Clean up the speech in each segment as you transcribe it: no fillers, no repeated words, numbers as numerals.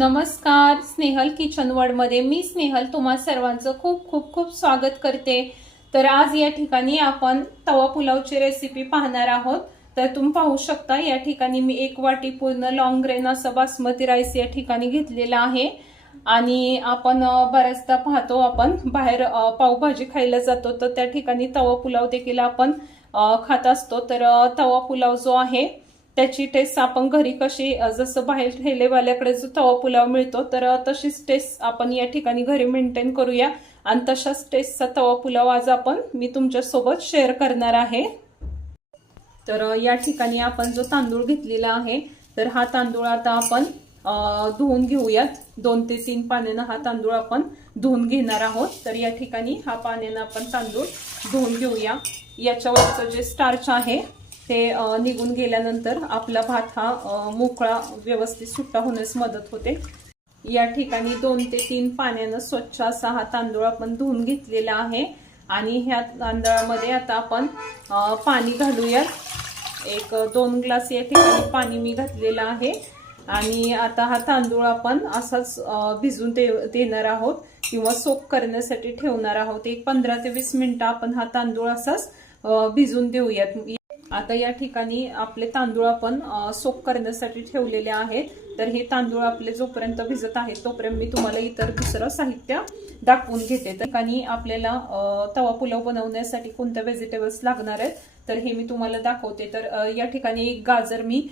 नमस्कार, Snehal kitchen world मध्ये मी स्नेहल तुम्हा सर्वांचं खूप खूप खूप स्वागत करते। तर आज या ठिकाणी आपण तवा पुलावची रेसिपी पाहणार आहोत। तर तुम्ही पाहू शकता या ठिकाणी मी 1 वाटी पूर्ण लॉंग ग्रेन असं बासमती राईस या ठिकाणी घेतलेला आहे। आणि आपण बऱ्याचदा पाहतो आपण बाहेर पावभाजी खायला जातो तर त्या ठिकाणी तवा पुलाव देखील आपण खात असतो। तर तवा पुलाव जो आहे त्याची टेस्ट आपण घरी कशी जसं बाहेर ठेलेवाल्याकडे जो तवा पुलाव मिळतो तर तशीच टेस्ट आपण या ठिकाणी घरी मेंटेन करूया आणि तशाच टेस्टचा तवा पुलाव आज मी तुमच्या सोबत शेअर करणार आहे। तर या ठिकाणी आपण जो तांदूळ घेतलेला आहे तर हा तांदूळ आता आपण धुवून घेऊयात। 2 ते 3 पाण्याने हा तांदूळ आपण धुवून घेणार आहोत। तर या ठिकाणी हा पाण्याने आपण तांदूळ धुवून घेऊया। याच्यावरचं जे स्टार्च आहे ते निघून गेल्यानंतर आपला भात हा मोकळा व्यवस्थित सुट्टा होण्यास मदत होते। या ठिकाणी 2 ते 3 पाण्याने स्वच्छ असा हा तांदूळ आपण धुवून घेतलेला आहे। आणि ह्या तांदळामध्ये आता आपण पाणी घालूया। 1-2 ग्लास या ठिकाणी पाणी मी घातलेलं आहे। आणि आता हा तांदूळ आपण असाच भिजून देणार आहोत किंवा सोक करण्यासाठी ठेवणार आहोत। 15 ते 20 मिनिटं आपण हा तांदूळ असाच भिजून देऊयात। आता या ठिकाणी आपले तांदूळ आपण सोक करण्यासाठी ठेवलेले आहेत। तर हे तांदूळ आपले जोपर्यंत भिजत आहेत तोपर्यंत मी तुम्हाला इतर दुसरं साहित्य दाखवून घेते। त्या ठिकाणी आपल्याला तवा पुलाव बनवण्यासाठी कोणते व्हेजिटेबल्स लागणार आहेत तर हे मी तुम्हाला दाखवते। तर या ठिकाणी 1 गाजर मी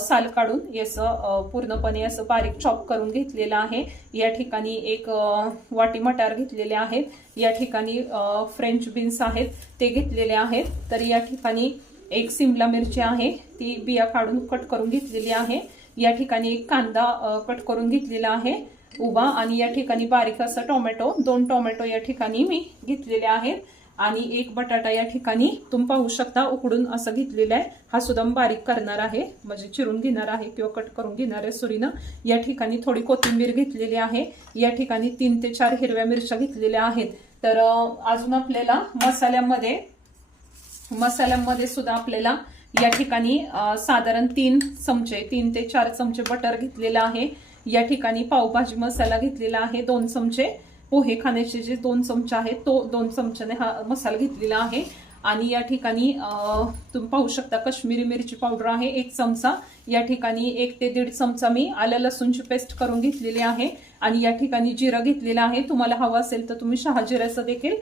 साल काढून याचं पूर्णपणे असं बारीक चॉप करून घेतलेलं आहे। या ठिकाणी 1 वाटी मटार घेतलेले आहेत। या ठिकाणी फ्रेंच बीन्स आहेत ते घेतलेले आहेत। तर या ठिकाणी 1 सिमला मिरची आहे ती बिया काढून कट करून घेतलेली आहे। या ठिकाणी 1 कांदा कट करून घेतलेला आहे उभा। आणि या ठिकाणी बारीक असा टोमॅटो 2 टोमॅटो या ठिकाणी मी घेतलेले आहेत। आणि 1 बटाटा या ठिकाणी तुम्ही पाहू शकता उकडून असं घेतलेला आहे। हा सुद्धा बारीक करणार आहे म्हणजे चिरून घेणार आहे किंवा कट करून घेणार आहे सुरीनं। या ठिकाणी थोडी कोथिंबीर घेतलेली आहे। या ठिकाणी 3 ते 4 हिरव्या मिरच्या घेतलेल्या आहेत। तर अजून आपल्याला मसाल्यामध्ये सुद्धा आपल्याला या ठिकाणी साधारण 3 ते 4 चमचे बटर घेतलेला आहे। या ठिकाणी पावभाजी मसाला घेतलेला आहे 2 चमचे। पोहे खाण्याचे जे 2 चमचे आहेत तो 2 चमच्याने हा मसाला घेतलेला आहे। आणि या ठिकाणी तुम्ही पाहू शकता काश्मीरी मिरची पावडर आहे 1 चमचा। या ठिकाणी 1 ते 1.5 चमचा मी आलं लसूणची पेस्ट करून घेतलेली आहे। आणि या ठिकाणी जिरा घेतलेला आहे। तुम्हाला हवा असेल तर तुम्ही शहाजिऱ्याचं देखील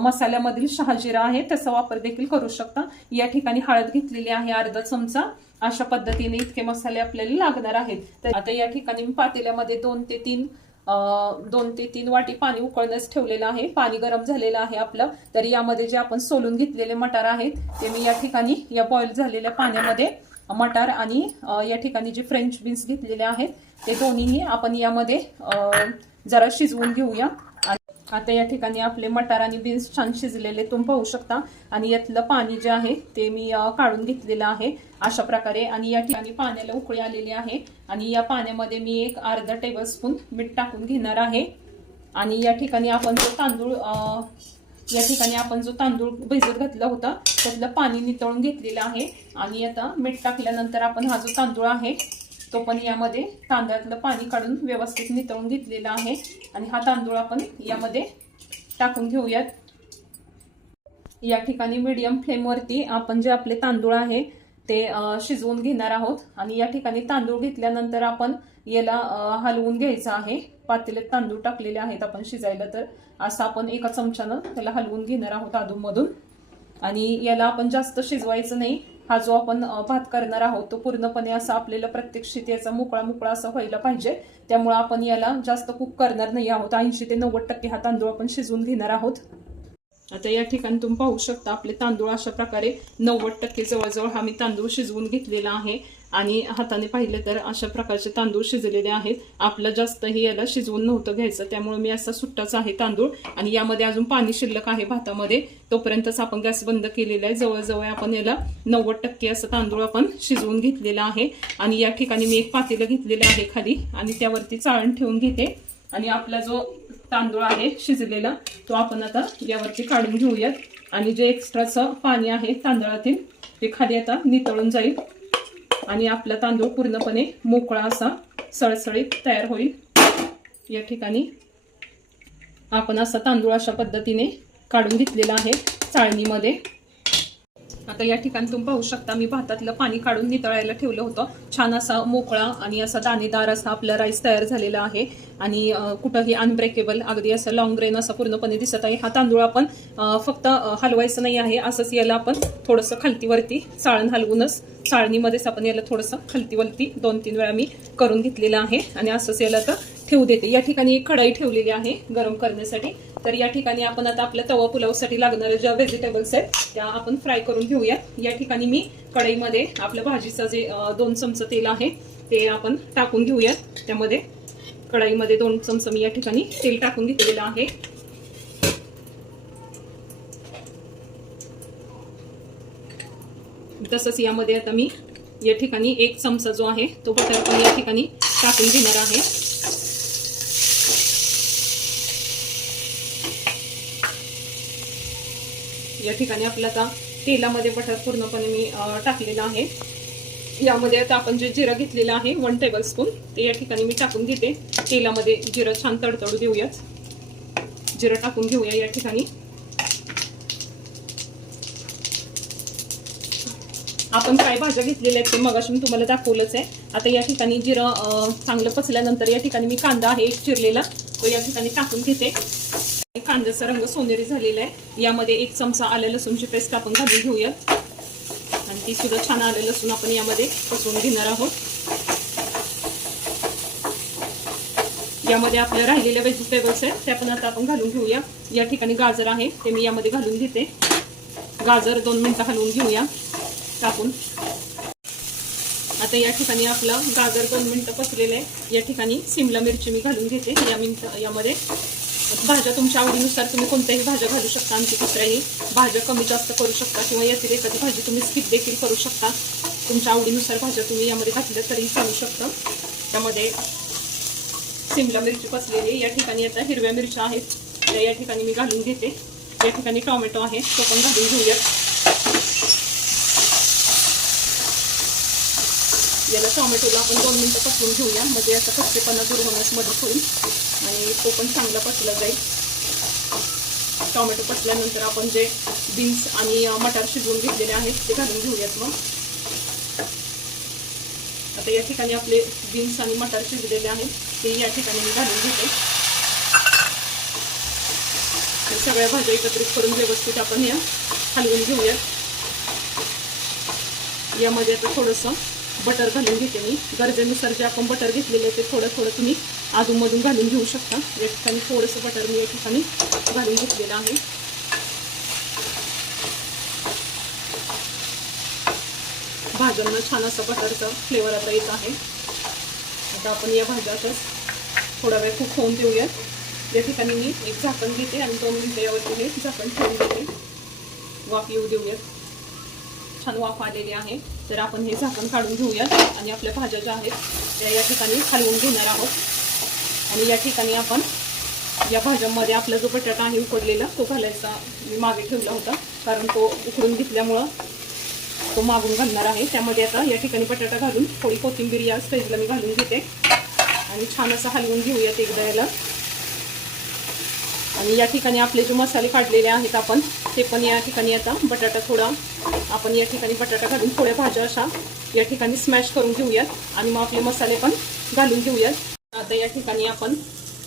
मसाल्यामधील शहाजिरा आहे त्याचा वापर देखील करू शकता। या ठिकाणी हळद घेतलेली आहे अर्धा चमचा। अशा पद्धतीने इतके मसाले आपल्याला लागणार आहेत। तर आता या ठिकाणी मी पातेल्यामध्ये 2 ते 3 वाटी पाणी उकळण्यास ठेवलेलं आहे। पाणी गरम झालेलं आहे आपलं। तर यामध्ये जे आपण सोलून घेतलेले मटार आहेत ते मी या ठिकाणी या बॉईल झालेल्या पाण्यामध्ये मटार आणि या ठिकाणी जे फ्रेंच बीन्स घेतलेले आहेत ते दोन्हीही आपण यामध्ये जरा शिजवून घेऊया। आता या ठिकाणी आपले मटार आणि बीन्स छान शिजलेले तुम्ही पाहू शकता। आणि यातलं पाणी जे आहे ते मी काढून घेतलेलं आहे अशा प्रकारे। आणि या ठिकाणी पाण्याला उकळी आलेली आहे। आणि या पाण्यामध्ये मी 1 अर्धा टेबलस्पून मीठ टाकून घेणार आहे। आणि या ठिकाणी आपण जो तांदूळ भिजत घातला होता त्यातलं पाणी नितळून घेतलेलं आहे। आणि आता मीठ टाकल्यानंतर आपण हा जो तांदूळ आहे तो पण यामध्ये तांदळातलं पाणी काढून व्यवस्थित नितळून घेतलेला आहे। आणि हा तांदूळ आपण यामध्ये टाकून घेऊयात। या ठिकाणी मीडियम फ्लेमवरती आपण जे आपले तांदूळ आहे ते शिजवून घेणार आहोत। आणि या ठिकाणी तांदूळ घेतल्यानंतर आपण याला हलवून घ्यायचं आहे। पातेल्यात तांदूळ टाकलेले आहेत आपण शिजायला तर असं आपण 1 चमच्यानं त्याला हलवून घेणार आहोत अधूनमधून। आणि याला आपण जास्त शिजवायचं नाही। हा जो आपण भात करणार आहोत तो पूर्णपणे असा आपल्याला प्रत्यक्षित याचा मोकळा असा व्हायला पाहिजे। त्यामुळे आपण याला जास्त कुक करणार नाही आहोत। 80 ते 90% हा तांदूळ आपण शिजवून घेणार आहोत। आता या ठिकाणी तुम्ही पाहू शकता आपले तांदूळ अशा प्रकारे 90% जवळजवळ हा मी तांदूळ शिजवून घेतलेला आहे। आणि हाताने पाहिलं तर अशा प्रकारचे तांदूळ शिजलेले आहेत। आपलं जास्तही याला शिजवून नव्हतं घ्यायचं त्यामुळे मी असा सुट्टाच आहे तांदूळ। आणि यामध्ये अजून पाणी शिल्लक आहे भातामध्ये तोपर्यंतच आपण गॅस बंद केलेला आहे। जवळजवळ आपण याला 90% असं तांदूळ आपण शिजवून घेतलेला आहे। आणि या ठिकाणी मी 1 पातेलं घेतलेलं आहे खाली आणि त्यावरती चाळण ठेवून घेते। आणि आपला जो तांदूळ आहे शिजलेला तो आपण आता यावरती काढून घेऊयात। आणि जे एक्स्ट्राचं पाणी आहे तांदळातील ते खाली आता नितळून जाईल। आणि आपला तांदूळ पूर्णपणे मोकळा असा सळसळीत तयार होईल। या ठिकाणी आपण असा तांदूळ अशा पद्धतीने काढून घेतलेला आहे चाळणीमध्ये। आता या ठिकाणी तुम्ही पाहू शकता मी भातातलं पाणी काढून नितळायला ठेवलं होतं। छान असा मोकळा आणि असा दाणेदार असा आपला राईस तयार झालेला आहे आणि कुठंही अनब्रेकेबल अगदी असं लॉंग ग्रेन असं पूर्णपणे दिसत आहे। हा तांदूळ आपण फक्त हलवायचं नाही आहे, असंच याला आपण थोडंसं खालतीवरती चाळण हलवूनच चाळणीमध्येच आपण याला थोडंसं खालतीवरती 2-3 वेळा मी करून घेतलेलं आहे आणि असंच याला तर ठेवू देते। या ठिकाणी एक कढई ठेवलेली आहे गरम करण्यासाठी। तर या ठिकाणी आपण आता आपल्या तवा पुलावसाठी लागणाऱ्या ज्या व्हेजिटेबल्स आहेत त्या आपण फ्राय करून घेऊया। या ठिकाणी मी कढईमध्ये आपल्या भाजीचं जे 2 चमचे तेल आहे ते आपण टाकून घेऊया। त्यामध्ये कढईमध्ये 2 चमचे मी या ठिकाणी तेल टाकून घेतलेलं आहे। तसंच यामध्ये आता मी या ठिकाणी 1 चमचा जो आहे तो बटर पण या ठिकाणी टाकून घेणार आहे। या ठिकाणी आपलं आता तेलामध्ये बटर पूर्णपणे मी टाकलेलं आहे। यामध्ये आता आपण जे जिरं घेतलेलं आहे 1 टेबलस्पून ते या ठिकाणी मी टाकून घेते। तेलामध्ये जिरं छान तडतडू देऊयात। जिरं टाकून घेऊया या ठिकाणी। आपण काय भाज्या घेतलेल्या आहेत ते मगाशी मी तुम्हाला दाखवलंच आहे। आता या ठिकाणी जिरं चांगलं पचल्यानंतर या ठिकाणी मी कांदा आहे एक चिरलेला तो या ठिकाणी टाकून घेते। कांद्याचा रंग सोनेरी झालेला आहे। यामध्ये 1 चमचा आलं लसूणची पेस्ट आपण घालून घेऊयात आणि ती सुद्धा छान आलं लसूण आपण यामध्ये पसरून घेणार आहोत। यामध्ये आपल्या राहिलेल्या व्हेजिटेबल्स आहेत त्या पण आता आपण घालून घेऊया। या ठिकाणी गाजर आहे ते मी यामध्ये घालून घेते। गाजर 2 मिनिटं हलवून घेऊया टाकून। आता या ठिकाणी आपलं गाजर 2 मिनिटं पसलेलं आहे। या ठिकाणी शिमला मिरची मी घालून घेते यामध्ये। भाज्या तुमच्या आवडीनुसार तुम्ही कोणत्याही भाज्या घालू शकता, आणखी दुसऱ्याही भाज्या कमी जास्त करू शकता किंवा यातील एखादी भाजी तुम्ही स्किप देखील करू शकता। तुमच्या आवडीनुसार भाज्या तुम्ही यामध्ये घातल्या तरी चालू शकतं। त्यामध्ये शिमला मिरची पसलेली या ठिकाणी आता हिरव्या मिरच्या आहेत त्या या ठिकाणी मी घालून घेते। या ठिकाणी टोमॅटो आहे तो पण घालून घेऊया। याला टोमॅटोला आपण 2 मिनिटं पसरून घेऊया म्हणजे याचा कच्चेपणा दूर होण्यास मदत होईल आणि तो पण चांगला पचला जाईल। टोमॅटो पचल्यानंतर आपण जे बीन्स आणि मटार शिजवून घेतलेले आहेत ते घालून घेऊयात। मग आता या ठिकाणी आपले बीन्स आणि मटार शिजलेले आहेत ते या ठिकाणी मी घालून घेते। सगळ्या भाज्या एकत्रित करून व्यवस्थित आपण या हलवून घेऊयात। यामध्ये आता थोडंसं बटर घालून घेते मी। गरजेनुसार जे आपण बटर घेतलेले ते थोडं थोडं तुम्ही अधूनमधून घालून घेऊ शकता। या ठिकाणी थोडंसं बटर मी या ठिकाणी घालून घेतलेलं आहे। भाज्यांना छान असं बटरचा फ्लेवर आता येत आहे। आता आपण या भाज्यातच थोडा वेळ कुक होऊन देऊयात। या ठिकाणी मी एक झाकण घेते आणि 2 मिनिटं यावरती हे झाकण ठेवून देते। वाफ येऊ देऊयात। छान वाफ आलेली आहे तर आपण हे झाकण काढून घेऊयात आणि आपल्या भाज्या ज्या आहेत त्या या ठिकाणी हलवून घेणार आहोत। आणि या ठिकाणी आपण या भाज्यांमध्ये आपला जो बटाटा आहे उकडलेला तो घालायचा मी मागे ठेवला होता कारण तो उकडून घेतल्यामुळं तो मागून घालणार आहे। त्यामध्ये आता या ठिकाणी बटाटा घालून थोडी कोथिंबीर या स्टेजला मी घालून घेते आणि छान असं हलवून घेऊयात एकदा याला। आणि या ठिकाणी आपले जे मसाले काढलेले आहेत आपण ते पण या ठिकाणी आता बटाटा थोडा आपण या ठिकाणी बटाटा घालून थोड्या भाज्या अशा या ठिकाणी स्मॅश करून घेऊयात आणि मग आपले मसाले पण घालून घेऊयात। आता या ठिकाणी आपण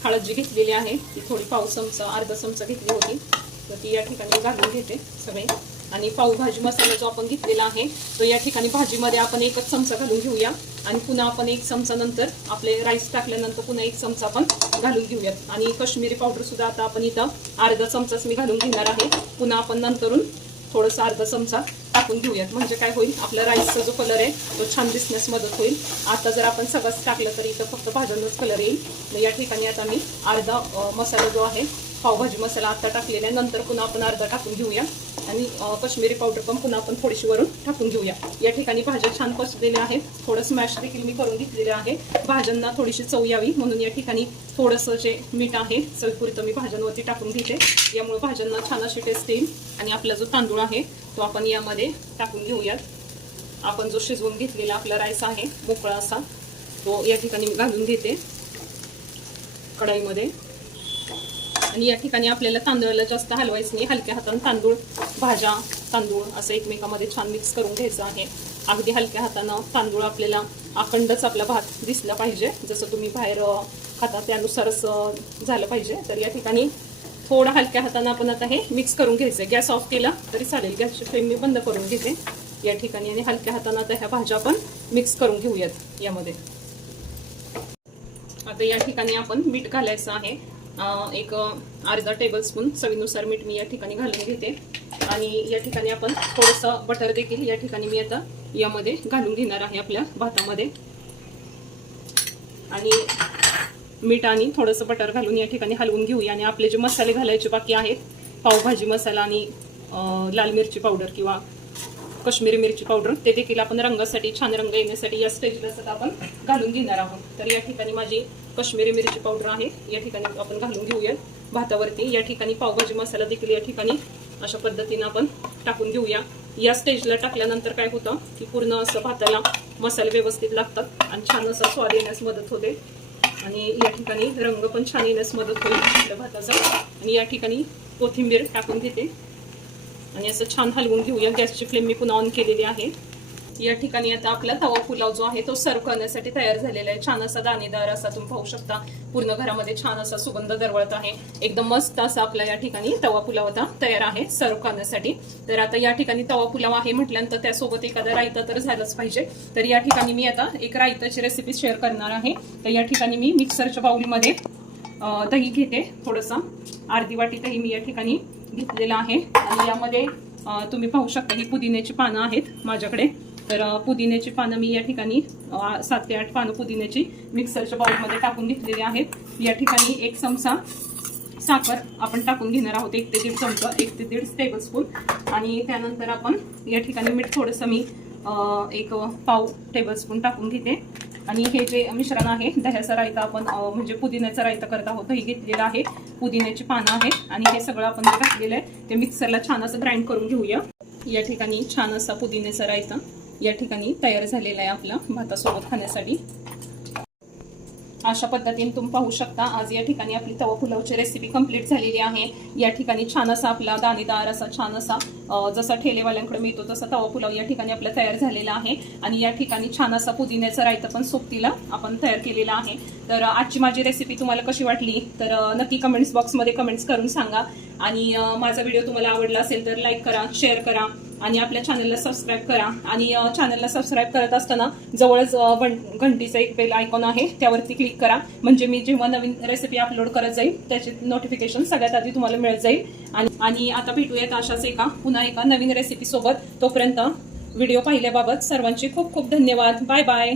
हळद जी घेतलेली आहे ती थोडी पाव चमचा अर्धा चमचा घेतली होती तर ती या ठिकाणी घालून घेते सगळे। आणि पावभाजी मसाला जो आपण घेतलेला आहे तो या ठिकाणी भाजीमध्ये आपण 1 चमचा घालून घेऊया आणि पुन्हा आपण 1 चमचा नंतर आपले राईस टाकल्यानंतर पुन्हा 1 चमचा आपण घालून घेऊयात। आणि काश्मीरी पावडर सुद्धा आता आपण इथं अर्धा चमचाच मी घालून घेणार आहे। पुन्हा आपण नंतरून थोडंसं अर्धा चमचा टाकून घेऊयात म्हणजे काय होईल आपला राईसचा जो कलर आहे तो छान दिसण्यास मदत होईल। आता जर आपण सगळंच टाकलं तरी इथं फक्त भाज्यांनाच कलर येईल। या ठिकाणी आता मी अर्धा मसाला जो आहे पावभाजी मसाला आता टाकलेला आहे नंतर पुन्हा आपण अर्धा टाकून घेऊया आणि काश्मीरी पावडर पण पुन्हा आपण थोडीशी वरून टाकून घेऊया। या ठिकाणी भाज्या छान पचलेल्या आहेत। थोडं स्मॅश देखील मी करून घेतलेले आहे भाज्यांना थोडीशी चव यावी म्हणून या ठिकाणी थोडंसं जे मीठ आहे चवीपुरतं मी भाज्यांवरती टाकून घेते। यामुळे भाज्यांना छान अशी टेस्ट येईल। आणि आपला जो तांदूळ आहे तो आपण यामध्ये टाकून घेऊयात। आपण जो शिजवून घेतलेला आपला राईस आहे मोकळा असा तो या ठिकाणी घालून घेते कढईमध्ये. आणि या ठिकाणी आपल्याला तांदळाला जास्त हलवायचं नाही, हलक्या हाताने तांदूळ भाज्या तांदूळ असं एकमेकांमध्ये छान मिक्स करून घ्यायचं आहे. अगदी हलक्या हातानं तांदूळ आपल्याला अखंडच आपला भात दिसला पाहिजे, जसं तुम्ही बाहेर खाता त्यानुसारच झालं पाहिजे. तर या ठिकाणी थोडं हलक्या हातानं आपण आता हे मिक्स करून घ्यायचं. गॅस ऑफ केला तरी चालेल, गॅसची फ्लेम मी बंद करून घेते या ठिकाणी. आणि हलक्या हातानं आता ह्या भाज्या आपण मिक्स करून घेऊयात यामध्ये. आता या ठिकाणी आपण मीठ घालायचं आहे, एक अर्धा टेबलस्पून चवीनुसार मीठ मी या ठिकाणी घालून घेते. आणि या ठिकाणी आपण थोडंसं बटर देखील या ठिकाणी मी आता यामध्ये घालून घेणार आहे आपल्या भातामध्ये. आणि मीठ आणि थोडंसं बटर घालून या ठिकाणी हलवून घेऊया. आणि आपले जे मसाले घालायचे बाकी आहेत, पावभाजी मसाला आणि लाल मिरची पावडर किंवा कश्मीरी मिरची पावडर, ते देखील आपण रंगासाठी छान रंग येण्यासाठी या स्टेजला आपण घालून घेणार आहोत. तर या ठिकाणी माझी कश्मीरी मिरची पावडर आहे, या ठिकाणी आपण घालून घेऊया भातावरती. या ठिकाणी पावभाजी मसाला देखील या ठिकाणी अशा पद्धतीनं आपण टाकून घेऊया. या स्टेजला टाकल्यानंतर काय होतं की पूर्ण असं भाताला मसाले व्यवस्थित लागतात आणि छान असा स्वाद येण्यास मदत होते. आणि या ठिकाणी रंग पण छान येण्यास मदत होईल आपल्या भाताचा. आणि या ठिकाणी कोथिंबीर टाकून घेते आणि असं छान हलवून घेऊया. गॅसची फ्लेम मी पुन्हा ऑन केलेली आहे. या ठिकाणी आता आपला तवा पुलाव जो आहे तो सर्व करण्यासाठी तयार झालेला आहे. छान असा दाणेदार असा तुम्ही पाहू शकता, पूर्ण घरामध्ये छान असा सुगंध दरवळत आहे. एकदम मस्त असा आपला या ठिकाणी तवा पुलाव आता तयार आहे सर्व करण्यासाठी. तर आता या ठिकाणी तवा पुलाव आहे म्हटल्यानंतर त्यासोबत एखादा रायता तर झालंच पाहिजे. तर या ठिकाणी मी आता एक रायताची रेसिपी शेअर करणार आहे. तर या ठिकाणी मी मिक्सरच्या बाउलमध्ये दही घेते, थोडंसं अर्धी वाटी दही मी या ठिकाणी घेतलेलं आहे. आणि यामध्ये तुम्ही पाहू शकता ही पुदिन्याची पानं आहेत माझ्याकडे. तर पुदिन्याची पानं मी या ठिकाणी 7 ते 8 पानं पुदिन्याची मिक्सरच्या बाउलमध्ये टाकून घेतलेली आहेत. या ठिकाणी 1 चमचा साखर आपण टाकून घेणार आहोत, 1 ते 1.5 चमचा, 1 ते 1.5 टेबलस्पून. आणि त्यानंतर आपण या ठिकाणी मीठ थोडंसं मी 1 पाव टेबलस्पून टाकून घेते. आणि हे जे मिश्रण आहे दह्याचा रायता आपण म्हणजे पुदिन्याचा रायता करत आहोत, दही घेतलेला आहे, पुदिन्याची पानं आहेत आणि हे सगळं आपण जे घातलेलं आहे ते मिक्सरला छान असं ग्राइंड करून घेऊया. या ठिकाणी छान असा पुदिन्याचा रायता या ठिकाणी तयार झालेला आहे आपला भातासोबत खाण्यासाठी. अशा पद्धतीने तुम्ही पाहू शकता आज या ठिकाणी आपली तवा पुलावची रेसिपी कंप्लीट झालेली आहे. या ठिकाणी छान असा आपला दाणेदार असा छान असा जसा ठेलेवाल्यांकडे मिळतो तसा तवा पुलाव या ठिकाणी आपला तयार झालेला आहे. आणि या ठिकाणी छान असा पुदिन्याचा रायता पण सोबतीला आपण तयार केलेला आहे. तर आजची माझी रेसिपी तुम्हाला कशी वाटली तर नक्की कमेंट्स बॉक्समध्ये कमेंट्स करून सांगा. आणि माझा व्हिडिओ तुम्हाला आवडला असेल तर लाईक करा, शेअर करा आणि आपल्या चॅनलला सबस्क्राईब करा. आणि चॅनलला सबस्क्राईब करत असताना जवळच घंटीचा एक बेल आयकॉन आहे त्यावरती क्लिक करा, म्हणजे मी जेव्हा नवीन रेसिपी अपलोड करत जाईल त्याचे नोटिफिकेशन सगळ्यात आधी तुम्हाला मिळत जाईल. आणि आता भेटूयात अशाच पुन्हा एका नवीन रेसिपी सोबत. तोपर्यंत व्हिडिओ पाहिल्याबाबत सर्वांचे खूप खूप धन्यवाद. Bye bye.